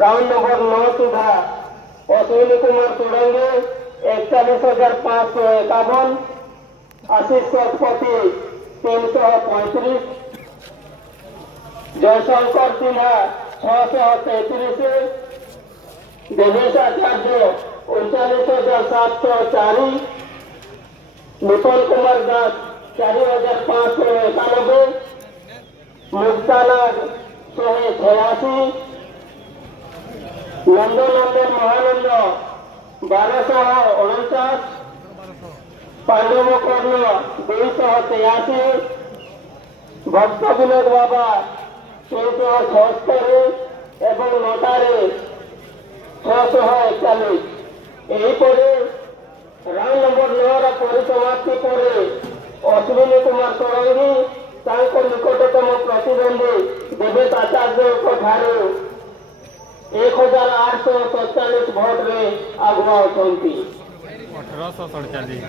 Round number 9 सुधा अश्विनी कुमार तोड़ेंगे 41,551। आशीष शतपथी 335। जयशंकर सिन्हा 633। देवेश आचार्य 39,704। निपुण कुमार दास 4,591। मुक्तानाग 186। नंदनंदन महानंद 1249। पांडव कर्ण 283। भक्त विनोद बाबा 376 एवं नोटारे 641। यहीपरि राउंड नंबर 9 परिसमाप्ति पर अश्विनी कुमार तोरंगी निकटतम प्रतिद्वंदी देवेश आचार्य 1,847 भोट रे आगुआ अछंती। 1847